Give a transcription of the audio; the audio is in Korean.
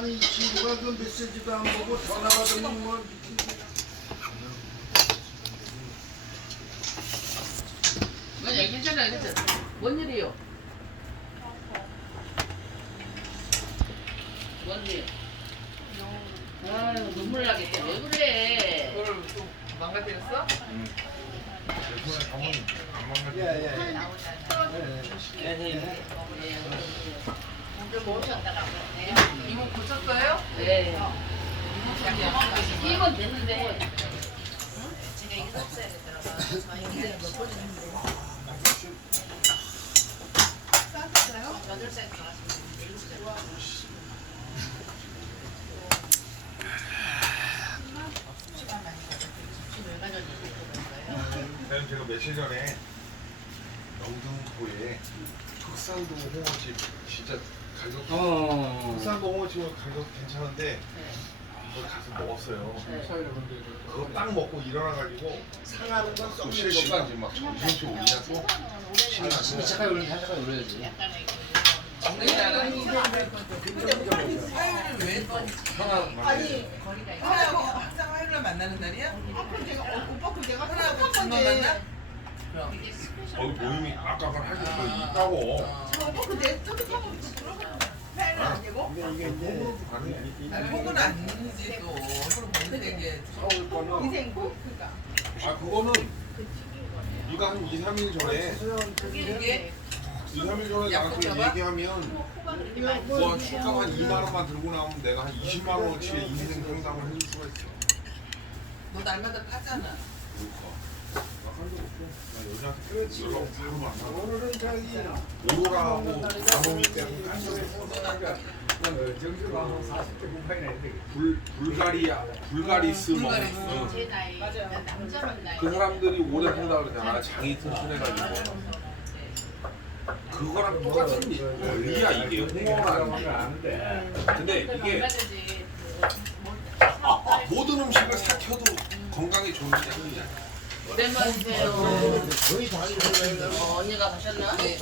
아니 이 친구가 그 메시지도 안 보고 전화 받으면 뭐 아니 괜찮아 괜찮아 뭔 일이요? 뭔 일? 아유 눈물 나겠다. 왜 그래? 그걸 좀 망가뜨렸어? 야야야 이거 고쳤어요? 네 이건 됐는데 저는 제가 며칠 전에 영등포에 흑산동 홍어집 진짜 가격 어 흑산동 홍어집은 가격 괜찮은데 그거 가서 먹었어요. 네. 그거 딱 먹고 일어나가지고 상하는 건또 실시간 지금 막 정신줄 올리냐고 신나서 잠깐 올려 잠깐 올려야지 화요일은 왜 또? 아니 화요일 항상 화요일날 만나는 날이야? 오빠 그 내가 하나하고 생각한 둘만 건데 만나? 그럼. 거기 모임이 아까 할거 있다고 오빠 그내 저기 타고 회는 안 되고 이게 이제 아니 혹은 아니지 또. 서로 모르는 얘기해. 서울 거는 인생고 그니까 아 그거는 네가 한 2, 3일 전에 이게 2, 3일 전에 나한테? 얘기하면 뭐 술값 한 2만 원만 들고 나오면 내가 한 20만 원어치 의 인생 상담을 해줄 수가 있어 너 날마다. 여자한테 연락 바로 만나고 오늘은 저기 오로라하고 나노미 때문에 정수가 한 40대 공간이나 있는데 불 불가리아 불가리스 뭐 불가리스. 어. 제 나이 남자 만나요 그 사람들이 오래 한다 그러잖아. 장이 튼튼해가지고. 그거랑 똑같은 이- 원리야 이게 홍어라는 게. 아는데 근데 이게 모든 음식을 삭혀도 건강에 좋은 게 아니야 오랜만이세요 거의 다 익어요 어, 언니가 가셨나? 네.